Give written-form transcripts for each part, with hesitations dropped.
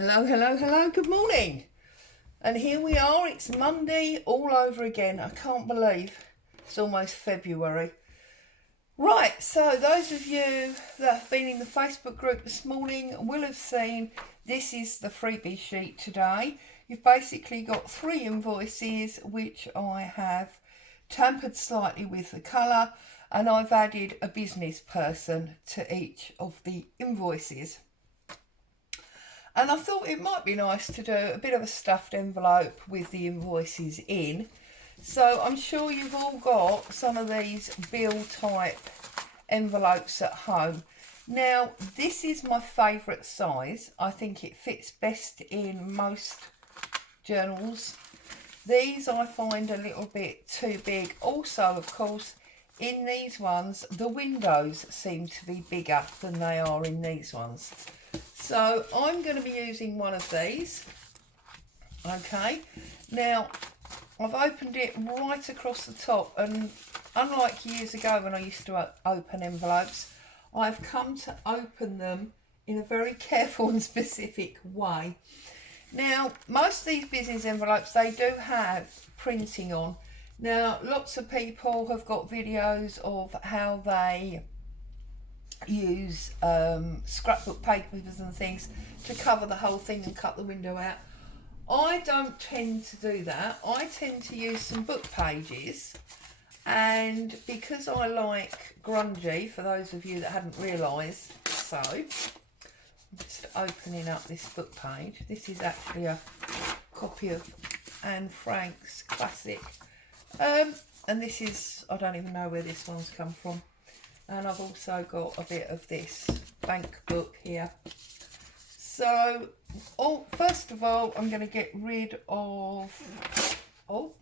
Hello, hello, hello, good morning. And here we are, it's Monday all over again. I can't believe it's almost February. Right, so those of you that have been in the Facebook group this morning will have seen this is the freebie sheet today. You've basically got 3 invoices which I have tampered slightly with the colour, and I've added a business person to each of the invoices. And I thought it might be nice to do a bit of a stuffed envelope with the invoices in. So I'm sure you've all got some of these bill type envelopes at home. Now, this is my favourite size. I think it fits best in most journals. These I find a little bit too big. Also, of course, in these ones, the windows seem to be bigger than they are in these ones. So I'm going to be using one of these. Okay, now I've opened it right across the top, and unlike years ago when I used to open envelopes, I've come to open them in a very careful and specific way. Now, most of these business envelopes, they do have printing on. Now, lots of people have got videos of how they use scrapbook papers and things to cover the whole thing and cut the window out. I don't tend to do that. I tend to use some book pages, and because I like Grungy, for those of you that hadn't realised, so I'm just opening up this book page. This is actually a copy of Anne Frank's classic, and this is, I don't even know where this one's come from. And I've also got a bit of this bank book here. So, first of all, I'm going to get rid of all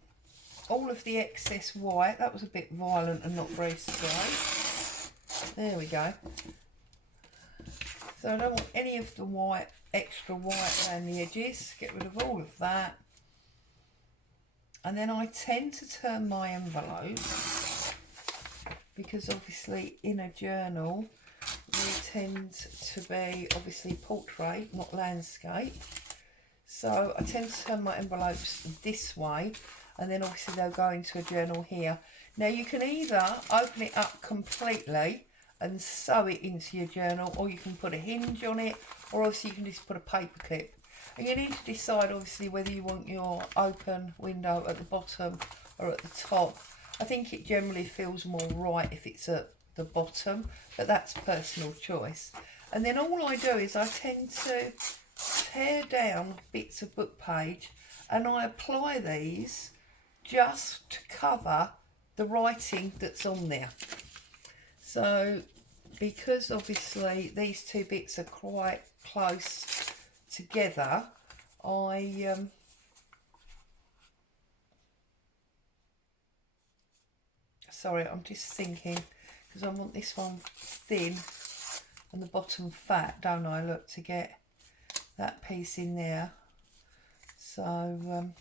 of the excess white. That was a bit violent and not very straight. There we go. So I don't want any of the white, extra white around the edges. Get rid of all of that. And then I tend to turn my envelope, because obviously in a journal we tend to be obviously portrait, not landscape. So I tend to turn my envelopes this way, and then obviously they'll go into a journal here. Now you can either open it up completely and sew it into your journal, or you can put a hinge on it, or obviously you can just put a paper clip. And you need to decide obviously whether you want your open window at the bottom or at the top. I think it generally feels more right if it's at the bottom, but that's personal choice. And then all I do is I tend to tear down bits of book page, and I apply these just to cover the writing that's on there. So because obviously these two bits are quite close together, sorry, I'm just thinking, because I want this one thin and the bottom fat, don't I? Look, to get that piece in there. So,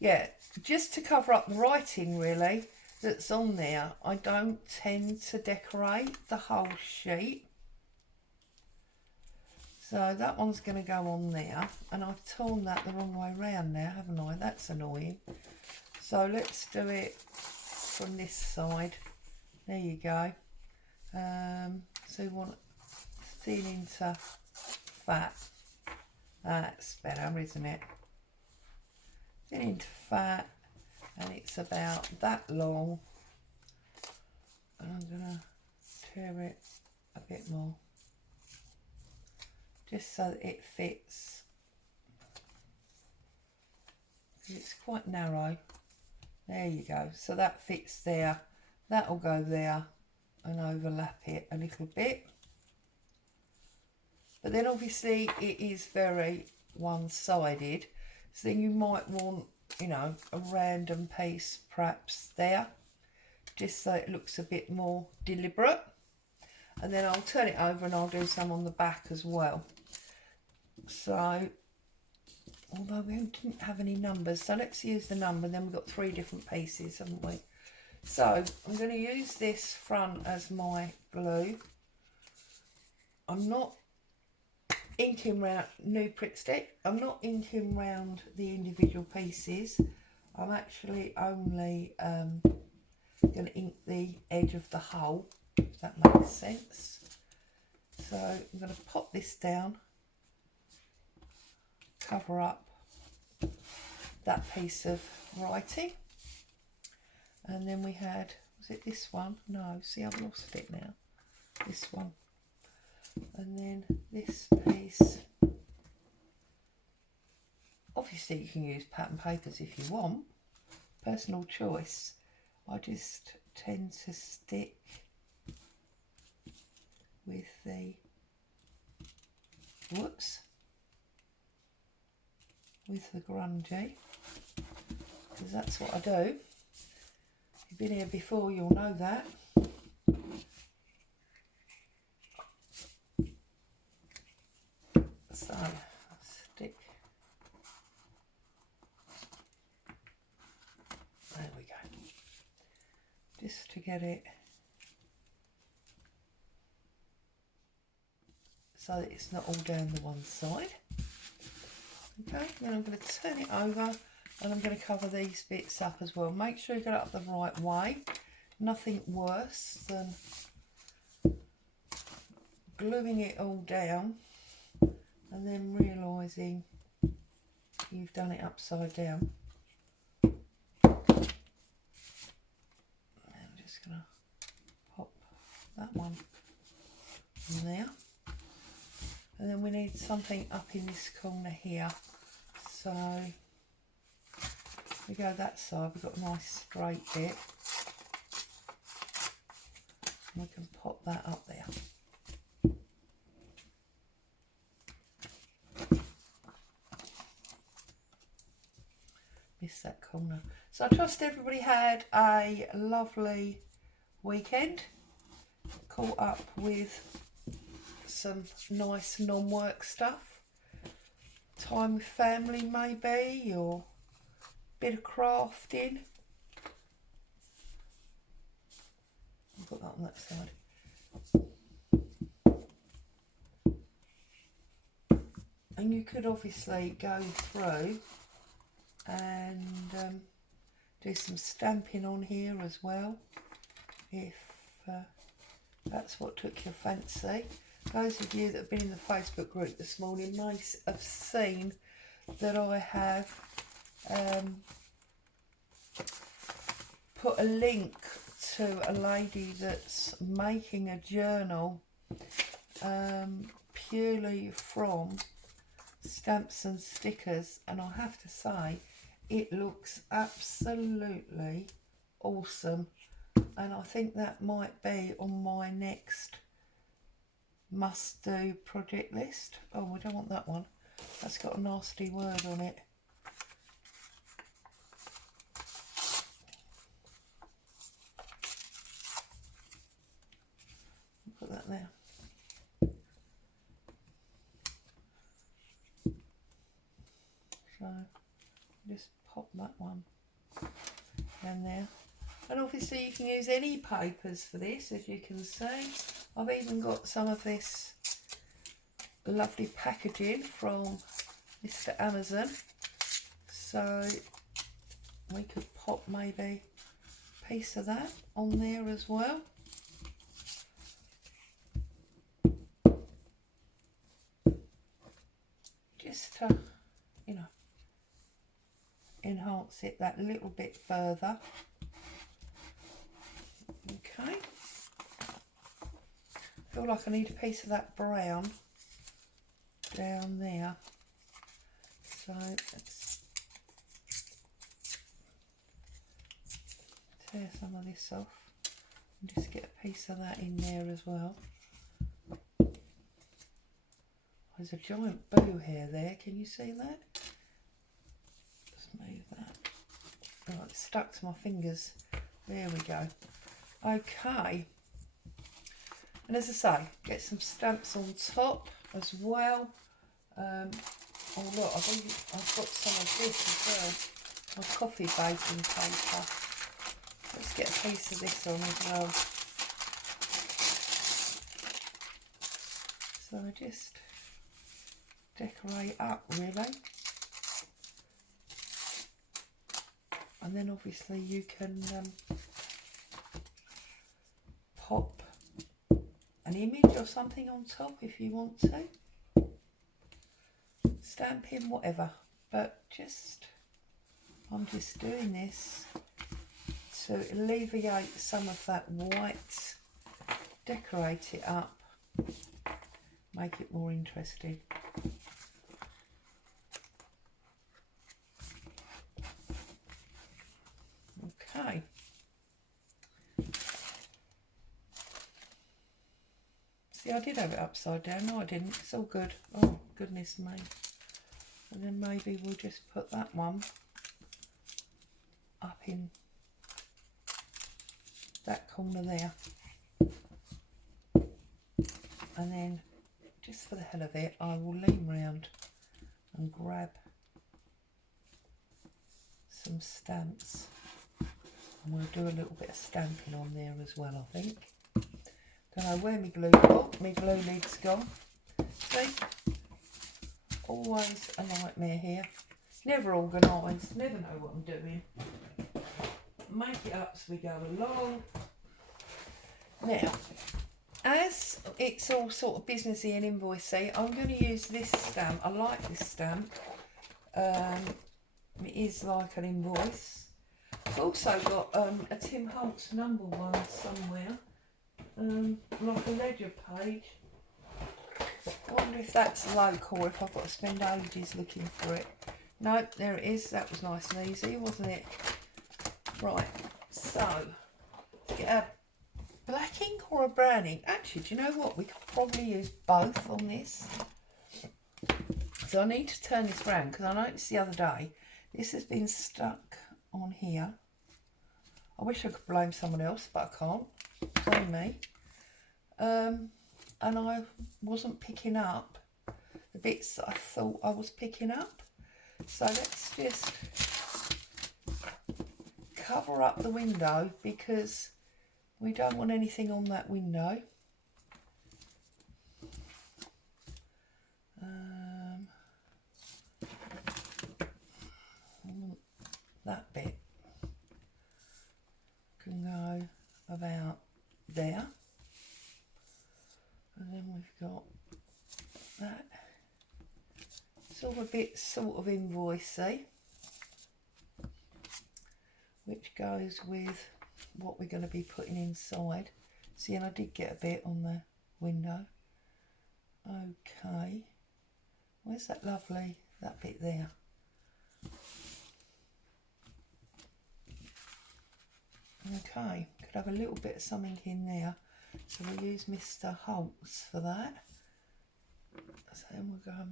yeah, just to cover up the writing, really, that's on there. I don't tend to decorate the whole sheet. So that one's going to go on there. And I've torn that the wrong way round now, haven't I? That's annoying. So let's do it from this side. There you go. So we want thin into fat. That's better, isn't it? Thin into fat, and it's about that long. And I'm gonna tear it a bit more, just so that it fits. It's quite narrow. There you go. So that fits there. That'll go there and overlap it a little bit. But then obviously it is very one-sided. So then you might want, you know, a random piece perhaps there, just so it looks a bit more deliberate. And then I'll turn it over and I'll do some on the back as well. So, although we didn't have any numbers, so let's use the number. Then we've got 3 different pieces, haven't we? So I'm going to use this front as my glue. I'm not inking round new Prick Stick. I'm not inking round the individual pieces. I'm actually only going to ink the edge of the hole, if that makes sense. So I'm going to pop this down, cover up that piece of writing, and then we had, was it this one? No, see, I've lost it now. This one, and then this piece. Obviously you can use pattern papers if you want, personal choice. I just tend to stick with the, whoops, with the Grungy, because that's what I do. If you've been here before, you'll know that. So, stick, there we go, just to get it so that it's not all down the one side. Okay, then I'm going to turn it over and I'm going to cover these bits up as well. Make sure you get it up the right way. Nothing worse than gluing it all down and then realising you've done it upside down. I'm just going to pop that one in there. And then we need something up in this corner here. So we go that side, we've got a nice straight bit. And we can pop that up there. Miss that corner. So I trust everybody had a lovely weekend. Caught up with some nice non-work stuff. Time with family maybe, or bit of crafting. I'll put that on that side. And you could obviously go through and do some stamping on here as well, if that's what took your fancy. Those of you that have been in the Facebook group this morning may have seen that I have put a link to a lady that's making a journal purely from stamps and stickers, and I have to say it looks absolutely awesome, and I think that might be on my next must do project list. Oh, we don't want that one, that's got a nasty word on it. Put that there. So just pop that one in there, and obviously you can use any papers for this, as you can see. I've even got some of this lovely packaging from Mr. Amazon, so we could pop maybe a piece of that on there as well. Just to, you know, enhance it that little bit further. Okay, I feel like I need a piece of that brown down there, so let's tear some of this off and just get a piece of that in there as well. There's a giant boo hair there, can you see that? Just move that. Oh, it's stuck to my fingers. There we go. Okay, and as I say, get some stamps on top as well. Oh look, I've got some of this as well, my coffee baking paper. Let's get a piece of this on as well. So I just decorate up really. And then obviously you can pop an image or something on top if you want to. Stamping, whatever. But I'm just doing this to alleviate some of that white, decorate it up, make it more interesting. Okay. See, I did have it upside down. No, I didn't. It's all good. Oh, goodness me. And then maybe we'll just put that one up in that corner there. And then, just for the hell of it, I will lean round and grab some stamps. I'm going to do a little bit of stamping on there as well, I think. Don't know where my glue lid's gone. See? Always a nightmare here. Never organised, never know what I'm doing. Make it up as we go along. Now, as it's all sort of businessy and invoicey, I'm going to use this stamp. I like this stamp. It is like an invoice. I've also got a Tim Holtz number one somewhere, like a ledger page. I wonder if that's local or if I've got to spend ages looking for it. No, there it is. That was nice and easy, wasn't it? Right, so let's get a black ink or a brown ink. Actually, do you know what? We could probably use both on this. So I need to turn this round because I noticed the other day this has been stuck on here. I wish I could blame someone else, but I can't. It's only me. And I wasn't picking up the bits that I thought I was picking up. So let's just cover up the window because we don't want anything on that window. That bit can go about there. And then we've got that. It's all a bit sort of invoicey, which goes with what we're going to be putting inside. See, and I did get a bit on the window. Okay. Where's that lovely, that bit there? Okay, could have a little bit of something in there. So we'll use Mr. Holtz for that. So then we'll go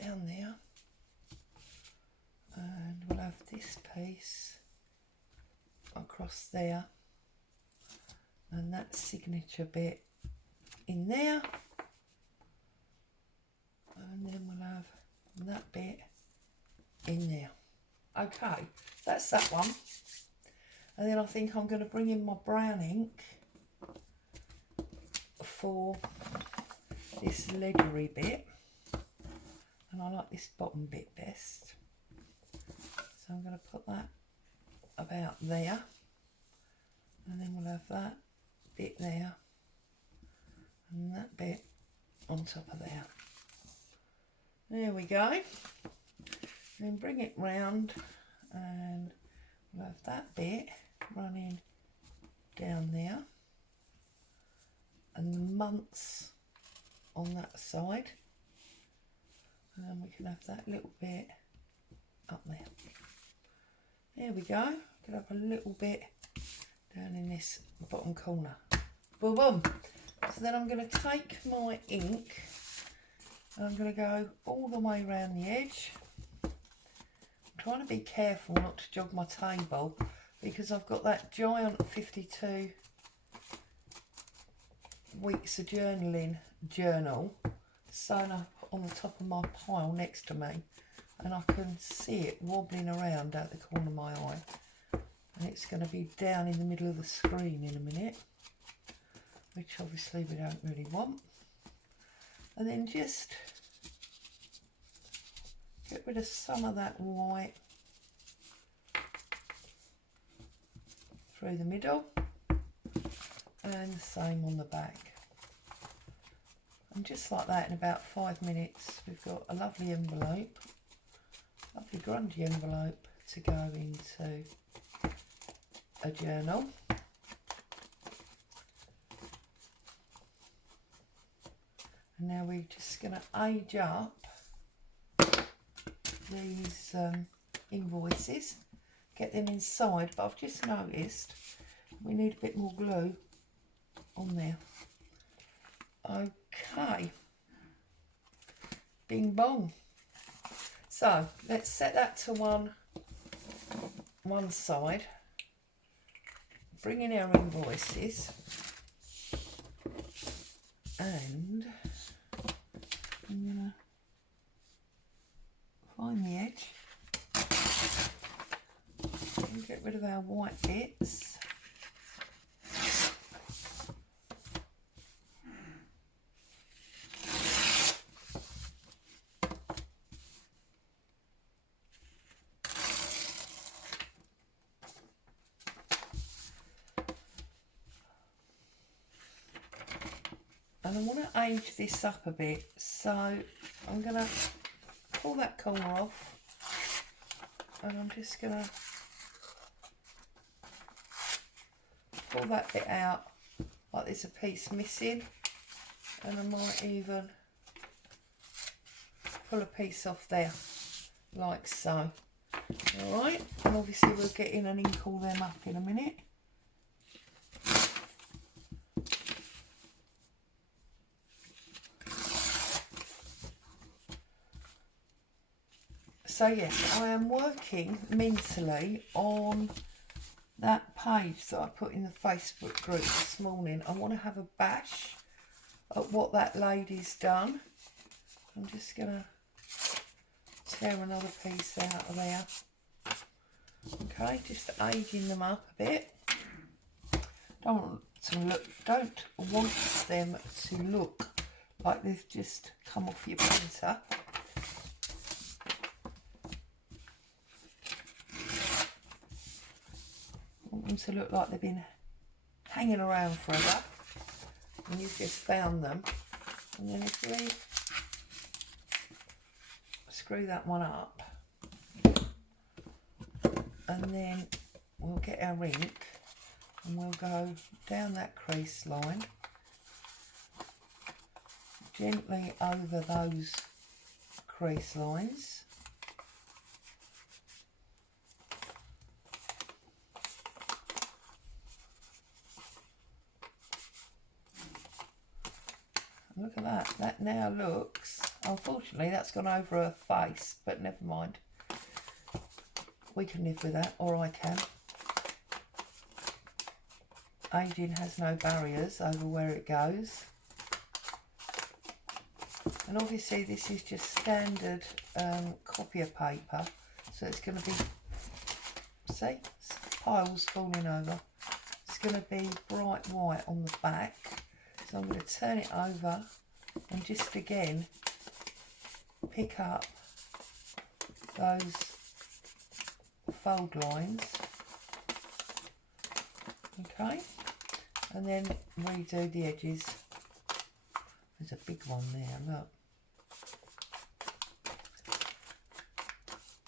down there. And we'll have this piece across there. And that signature bit in there. And then we'll have that bit in there. Okay, that's that one. And then I think I'm going to bring in my brown ink for this ledgery bit. And I like this bottom bit best. So I'm going to put that about there. And then we'll have that bit there. And that bit on top of there. There we go. Then bring it round and we'll have that bit running down there and the months on that side, and then we can have that little bit up there. There we go. Could have a little bit down in this bottom corner. Boom, boom. So then I'm going to take my ink and I'm going to go all the way around the edge. I'm trying to be careful not to jog my table because I've got that giant 52 weeks of journaling journal sewn up on the top of my pile next to me, and I can see it wobbling around out the corner of my eye, and it's going to be down in the middle of the screen in a minute, which obviously we don't really want. And then just get rid of some of that white through the middle, and the same on the back. And just like that, in about 5 minutes, we've got a lovely envelope, lovely grungy envelope to go into a journal. And now we're just going to age up these invoices, get them inside, but I've just noticed we need a bit more glue on there. Okay, bing bong. So let's set that to one side, bring in our invoices, and I'm gonna find the edge and get rid of our white bits. And I want to age this up a bit, so I'm going to pull that corner off, and I'm just going to pull that bit out like there's a piece missing, and I might even pull a piece off there like so. Alright, and obviously we'll get in and ink all them up in a minute. So yes, I am working mentally on that page that I put in the Facebook group this morning. I want to have a bash at what that lady's done. I'm just going to tear another piece out of there. Okay, just aging them up a bit. Don't want them to look like they've just come off your printer. Want them to look like they've been hanging around forever and you've just found them. And then if we screw that one up, and then we'll get our ink and we'll go down that crease line, gently over those crease lines. Look at that, that now looks, unfortunately that's gone over her face, but never mind. We can live with that, or I can. Aging has no barriers over where it goes. And obviously this is just standard copier paper, so it's going to be, see, piles falling over. It's going to be bright white on the back. So I'm going to turn it over and just again pick up those fold lines, okay, and then redo the edges. There's a big one there, look.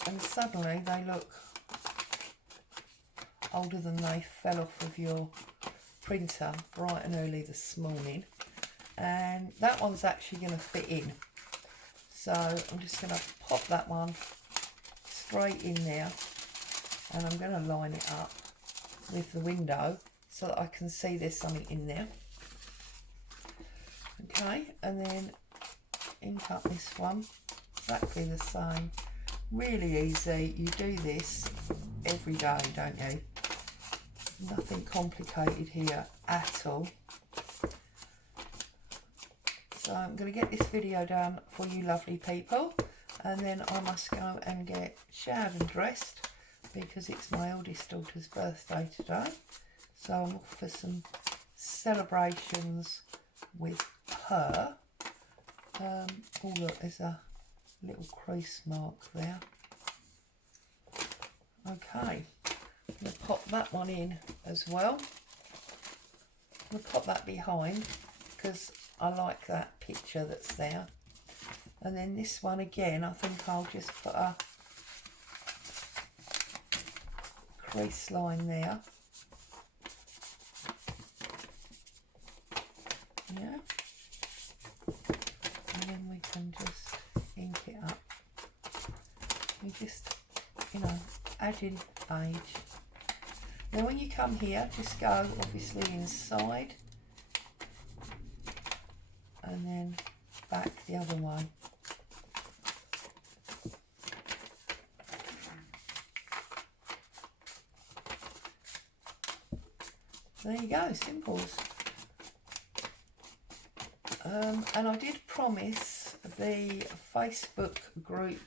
And suddenly they look older than they fell off of your printer bright and early this morning. And that one's actually going to fit in, so I'm just going to pop that one straight in there, and I'm going to line it up with the window so that I can see there's something in there. Okay, and then ink up this one exactly the same. Really easy. You do this every day, don't you? Nothing complicated here at all. So I'm going to get this video done for you lovely people, and then I must go and get showered and dressed because it's my eldest daughter's birthday today. So I'm off for some celebrations with her. Oh look, there's a little crease mark there. Okay, I'm going to pop that one in as well. I'm going to pop that behind because I like that picture that's there. And then this one again, I think I'll just put a crease line there. Yeah. And then we can just ink it up. We just, you know, add in age. Then when you come here, just go obviously inside and then back the other way. There you go, simples. And I did promise the Facebook group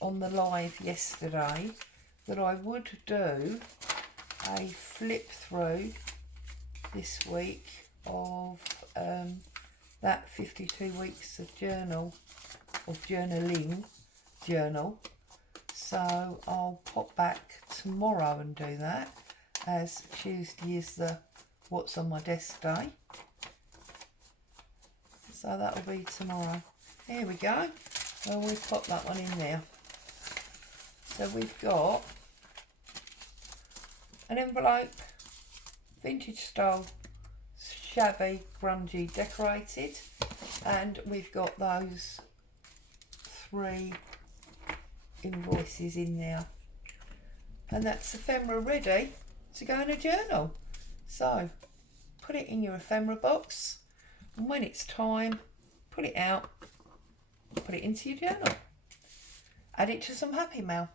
on the live yesterday that I would do a flip through this week of that 52 weeks of journaling journal. So I'll pop back tomorrow and do that, as Tuesday is the what's on my desk day. So that'll be tomorrow. Here we go. Well, we pop that one in there. So we've got an envelope, vintage style, shabby, grungy, decorated, and we've got those 3 invoices in there. And that's ephemera ready to go in a journal. So put it in your ephemera box, and when it's time, pull it out, put it into your journal. Add it to some happy mail.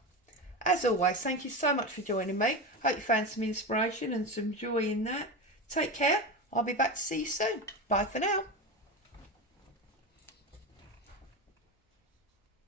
As always, thank you so much for joining me. Hope you found some inspiration and some joy in that. Take care. I'll be back to see you soon. Bye for now.